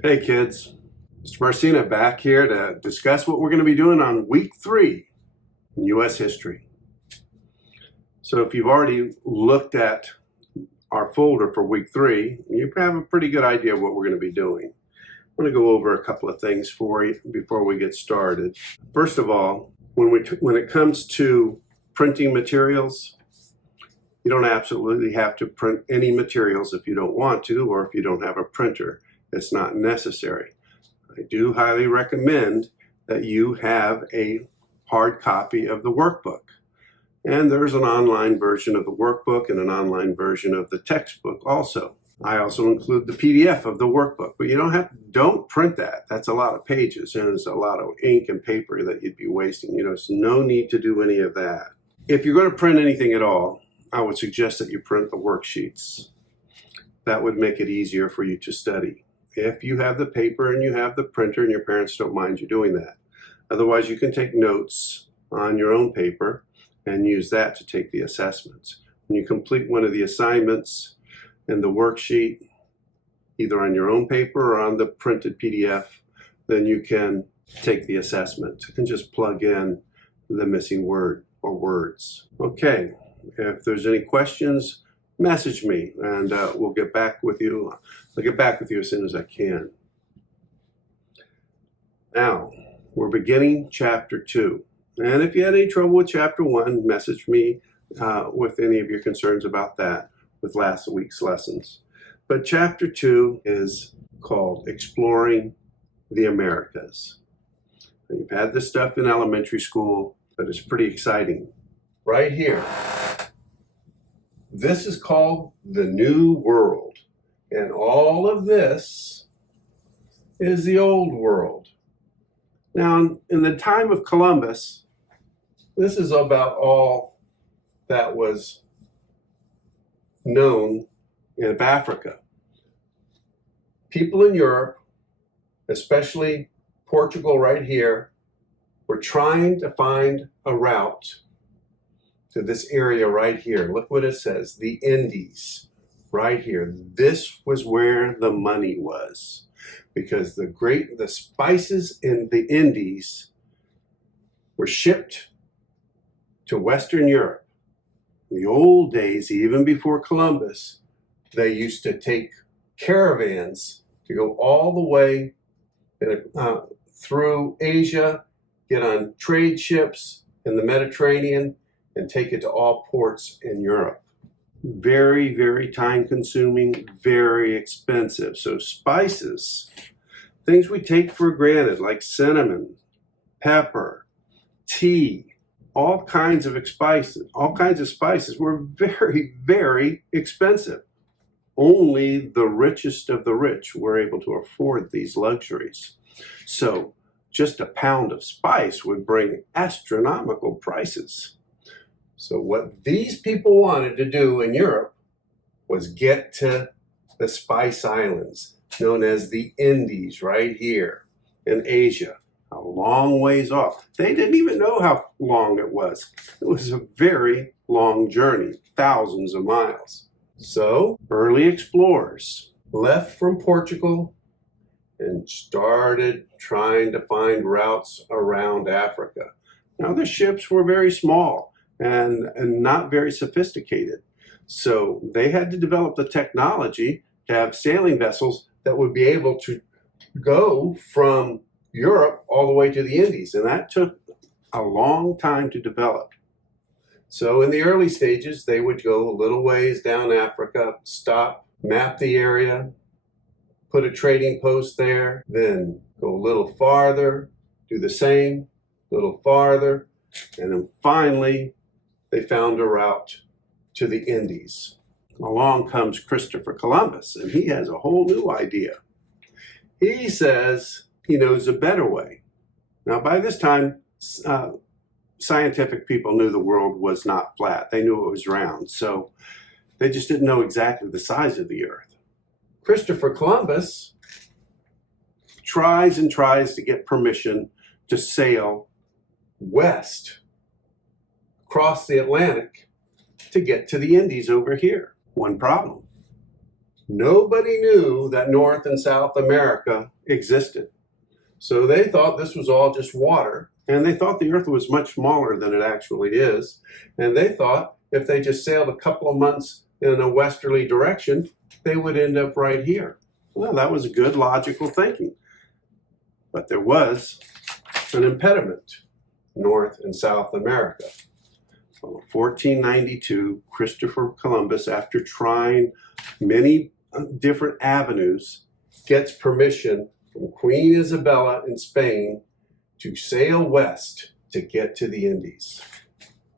Hey kids, Mr. Barcena back here to discuss what we're going to be doing on week 3 in U.S. history. So if you've already looked at our folder for week 3, you have a pretty good idea of what we're going to be doing. I'm going to go over a couple of things for you before we get started. First of all, when it comes to printing materials, you don't absolutely have to print any materials if you don't want to, or if you don't have a printer. It's not necessary. I do highly recommend that you have a hard copy of the workbook. And there's an online version of the workbook and an online version of the textbook also. I also include the PDF of the workbook, but don't print that. That's a lot of pages and it's a lot of ink and paper that you'd be wasting. There's no need to do any of that. If you're going to print anything at all, I would suggest that you print the worksheets. That would make it easier for you to study. If you have the paper and you have the printer and your parents don't mind you doing that. Otherwise, you can take notes on your own paper and use that to take the assessments. When you complete one of the assignments in the worksheet, either on your own paper or on the printed PDF, then you can take the assessment and just plug in the missing word or words. Okay, if there's any questions, message me and we'll get back with you. I'll get back with you as soon as I can. Now, we're beginning chapter 2. And if you had any trouble with chapter 1, message me with any of your concerns about that with last week's lessons. But chapter 2 is called Exploring the Americas. And you've had this stuff in elementary school, but it's pretty exciting. Right here. This is called the New World, and all of this is the Old World. Now, in the time of Columbus, this is about all that was known of Africa. People in Europe, especially Portugal right here, were trying to find a route to this area right here. Look what it says, the Indies, right here. This was where the money was, because the spices in the Indies were shipped to Western Europe. In the old days, even before Columbus, they used to take caravans to go all the way through Asia, get on trade ships in the Mediterranean, and take it to all ports in Europe. Very, very time-consuming, very expensive. So spices, things we take for granted, like cinnamon, pepper, tea, all kinds of spices were very, very expensive. Only the richest of the rich were able to afford these luxuries. So just a pound of spice would bring astronomical prices. So what these people wanted to do in Europe was get to the Spice Islands, known as the Indies, right here in Asia, a long ways off. They didn't even know how long it was. It was a very long journey, thousands of miles. So early explorers left from Portugal and started trying to find routes around Africa. Now the ships were very small and not very sophisticated. So they had to develop the technology to have sailing vessels that would be able to go from Europe all the way to the Indies. And that took a long time to develop. So in the early stages, they would go a little ways down Africa, stop, map the area, put a trading post there, then go a little farther, do the same, a little farther, and then finally, they found a route to the Indies. Along comes Christopher Columbus, and he has a whole new idea. He says he knows a better way. Now, by this time, scientific people knew the world was not flat. They knew it was round, so they just didn't know exactly the size of the Earth. Christopher Columbus tries to get permission to sail west across the Atlantic to get to the Indies over here. One problem. Nobody knew that North and South America existed. So they thought this was all just water, and they thought the Earth was much smaller than it actually is. And they thought if they just sailed a couple of months in a westerly direction, they would end up right here. Well, that was good logical thinking. But there was an impediment, North and South America. Well, 1492, Christopher Columbus, after trying many different avenues, gets permission from Queen Isabella in Spain to sail west to get to the Indies.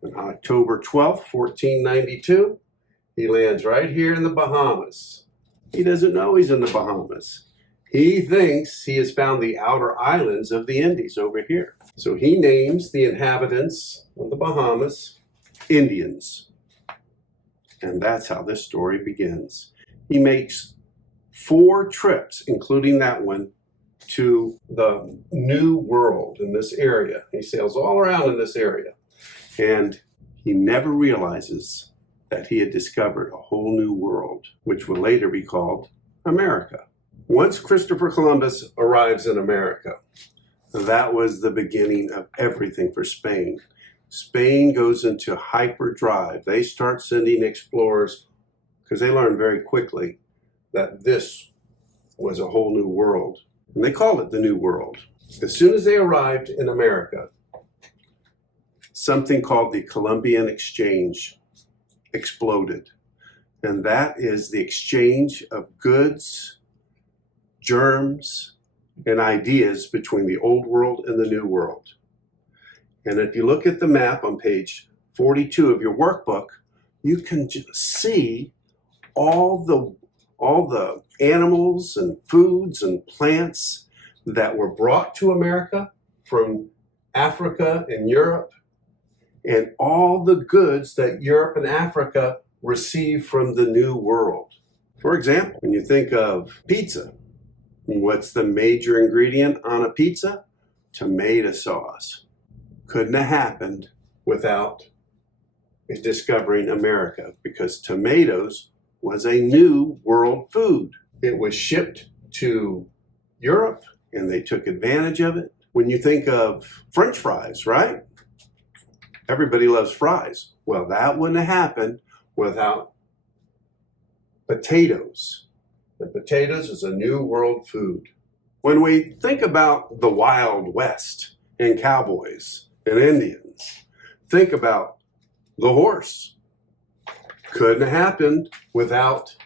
On October 12th, 1492, he lands right here in the Bahamas. He doesn't know he's in the Bahamas. He thinks he has found the outer islands of the Indies over here. So he names the inhabitants of the Bahamas Indians. And that's how this story begins. He makes 4 trips, including that one, to the New World in this area. He sails all around in this area. And he never realizes that he had discovered a whole new world, which will later be called America. Once Christopher Columbus arrives in America, that was the beginning of everything for Spain. Spain goes into hyperdrive. They start sending explorers because they learned very quickly that this was a whole new world. And they called it the New World. As soon as they arrived in America, something called the Columbian Exchange exploded. And that is the exchange of goods, germs, and ideas between the Old World and the New World. And if you look at the map on page 42 of your workbook, you can just see all the animals and foods and plants that were brought to America from Africa and Europe, and all the goods that Europe and Africa received from the New World. For example, when you think of pizza, what's the major ingredient on a pizza? Tomato sauce. Couldn't have happened without discovering America, because tomatoes was a new world food. It was shipped to Europe and they took advantage of it. When you think of French fries, right? Everybody loves fries. Well, that wouldn't have happened without potatoes. And potatoes is a new world food. When we think about the Wild West and cowboys and Indians, think about the horse. Couldn't have happened without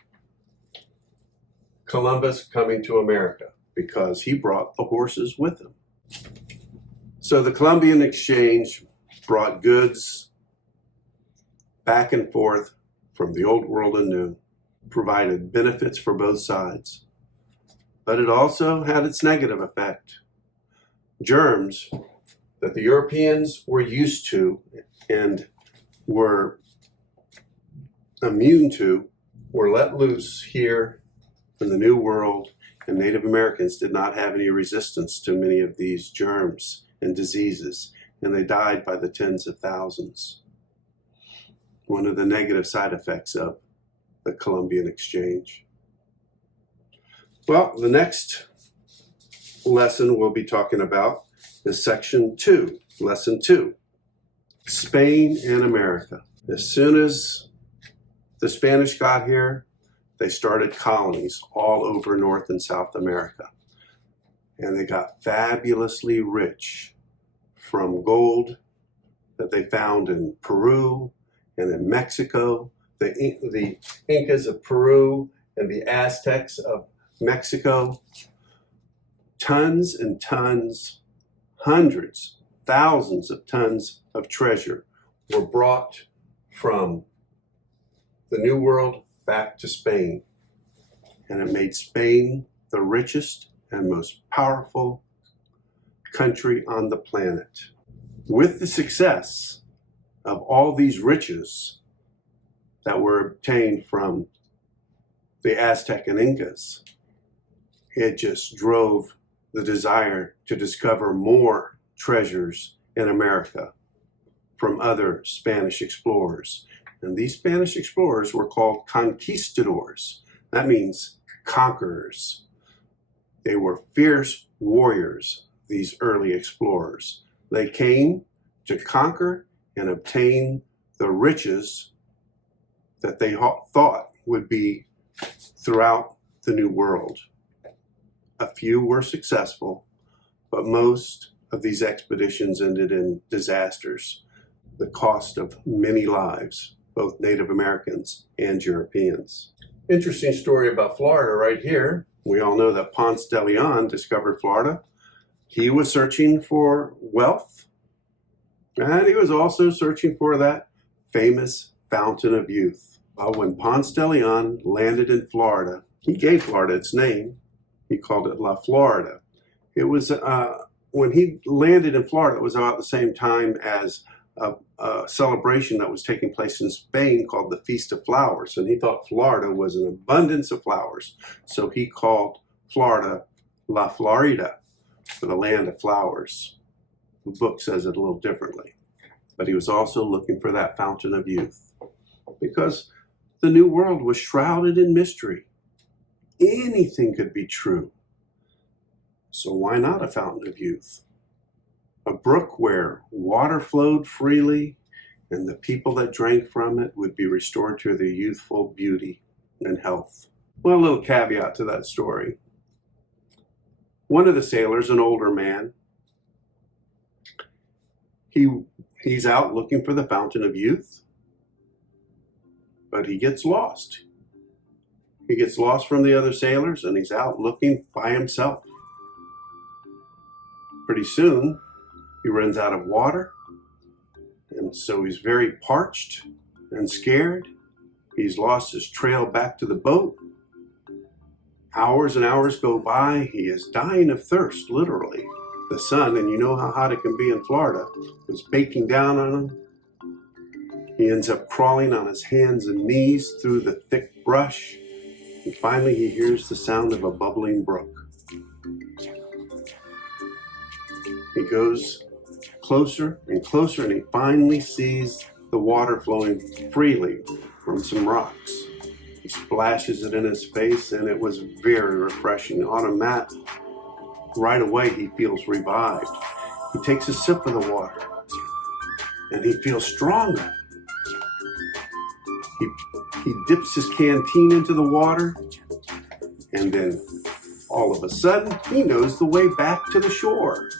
Columbus coming to America, because he brought the horses with him. So the Columbian Exchange brought goods back and forth from the Old World and New, provided benefits for both sides. But it also had its negative effect. Germs that the Europeans were used to and were immune to were let loose here in the New World, and Native Americans did not have any resistance to many of these germs and diseases, and they died by the tens of thousands. One of the negative side effects of the Columbian Exchange. Well, the next lesson we'll be talking about is section 2, lesson 2, Spain and America. As soon as the Spanish got here, they started colonies all over North and South America. And they got fabulously rich from gold that they found in Peru and in Mexico. The Incas of Peru and the Aztecs of Mexico. Tons and tons, hundreds, thousands of tons of treasure were brought from the New World back to Spain. And it made Spain the richest and most powerful country on the planet. With the success of all these riches that were obtained from the Aztec and Incas, it just drove the desire to discover more treasures in America from other Spanish explorers. And these Spanish explorers were called conquistadors. That means conquerors. They were fierce warriors, these early explorers. They came to conquer and obtain the riches that they thought would be throughout the New World. A few were successful, but most of these expeditions ended in disasters, the cost of many lives, both Native Americans and Europeans. Interesting story about Florida right here. We all know that Ponce de Leon discovered Florida. He was searching for wealth, and he was also searching for that famous fountain of youth. When Ponce de Leon landed in Florida, he gave Florida its name. He called it La Florida. It was, when he landed in Florida, it was about the same time as a celebration that was taking place in Spain called the Feast of Flowers. And he thought Florida was an abundance of flowers. So he called Florida La Florida, for the land of flowers. The book says it a little differently. But he was also looking for that fountain of youth, because the New World was shrouded in mystery. Anything could be true. So why not a fountain of youth? A brook where water flowed freely and the people that drank from it would be restored to their youthful beauty and health. Well, a little caveat to that story. One of the sailors, an older man, he's out looking for the fountain of youth, but he gets lost. He gets lost from the other sailors and he's out looking by himself. Pretty soon, he runs out of water, and so he's very parched and scared. He's lost his trail back to the boat. Hours and hours go by. He is dying of thirst, literally. The sun, and you know how hot it can be in Florida, was baking down on him. He ends up crawling on his hands and knees through the thick brush, and finally he hears the sound of a bubbling brook. He goes closer and closer, and he finally sees the water flowing freely from some rocks. He splashes it in his face, and it was very refreshing. Right away, he feels revived. He takes a sip of the water, and he feels stronger. He dips his canteen into the water, and then all of a sudden, he knows the way back to the shore.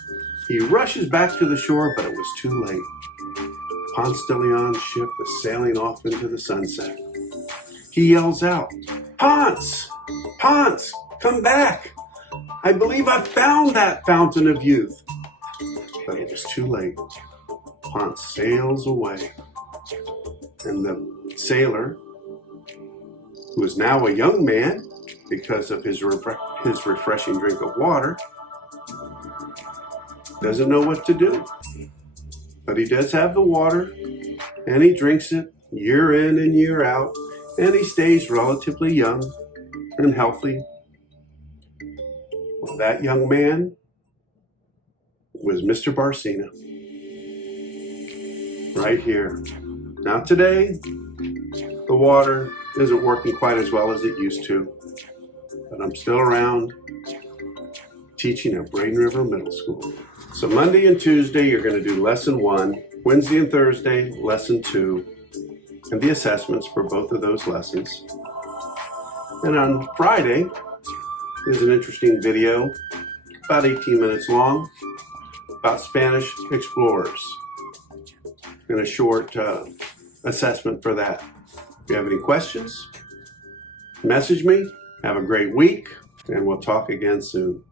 He rushes back to the shore, but it was too late. Ponce de Leon's ship is sailing off into the sunset. He yells out, "Ponce! Ponce, come back! I believe I found that fountain of youth." But it was too late. Ponce sails away, and the sailor, who is now a young man because of his refreshing drink of water, doesn't know what to do. But he does have the water, and he drinks it year in and year out, and he stays relatively young and healthy. Well, that young man was Mr. Barcena, right here. Now today, the water isn't working quite as well as it used to, but I'm still around teaching at Braden River Middle School. So Monday and Tuesday, you're going to do lesson 1. Wednesday and Thursday, lesson 2, and the assessments for both of those lessons. And on Friday, there's an interesting video, about 18 minutes long, about Spanish explorers, and a short assessment for that. If you have any questions, message me. Have a great week, and we'll talk again soon.